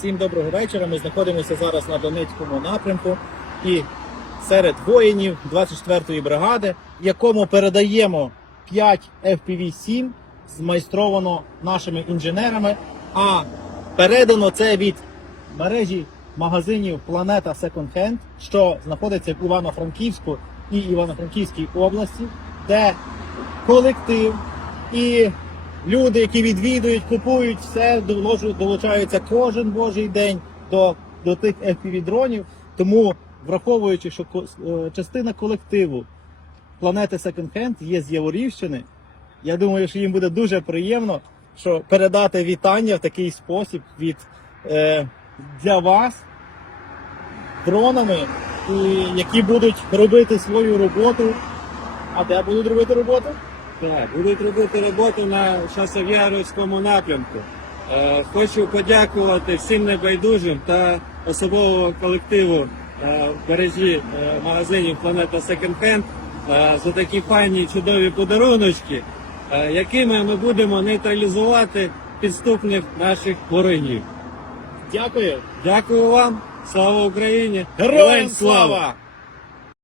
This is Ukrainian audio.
Всім доброго вечора. Ми знаходимося зараз на Донецькому напрямку і серед воїнів 24-ї бригади, якому передаємо 5 FPV-7, змайстровано нашими інженерами. А передано це від мережі магазинів Планета Second Hand, що знаходиться в Івано-Франківську і Івано-Франківській області, де колектив і люди, які відвідують, купують все, долучаються кожен божий день до, до тих FPV-дронів. Тому, враховуючи, що е, частина колективу планети Second Hand є з Яворівщини, я думаю, що їм буде дуже приємно що передати вітання в такий спосіб від е, для вас дронами, які будуть робити свою роботу. А де будуть робити роботу? Так, будуть робити роботу на Шасов'яровському напрямку. Е, Хочу подякувати всім небайдужим та особового колективу е, в мережі е, магазинів Планета Second Hand е, за такі файні чудові подаруночки, е, якими ми будемо нейтралізувати підступних наших ворогів. Дякую. Дякую вам, слава Україні! Героям слава!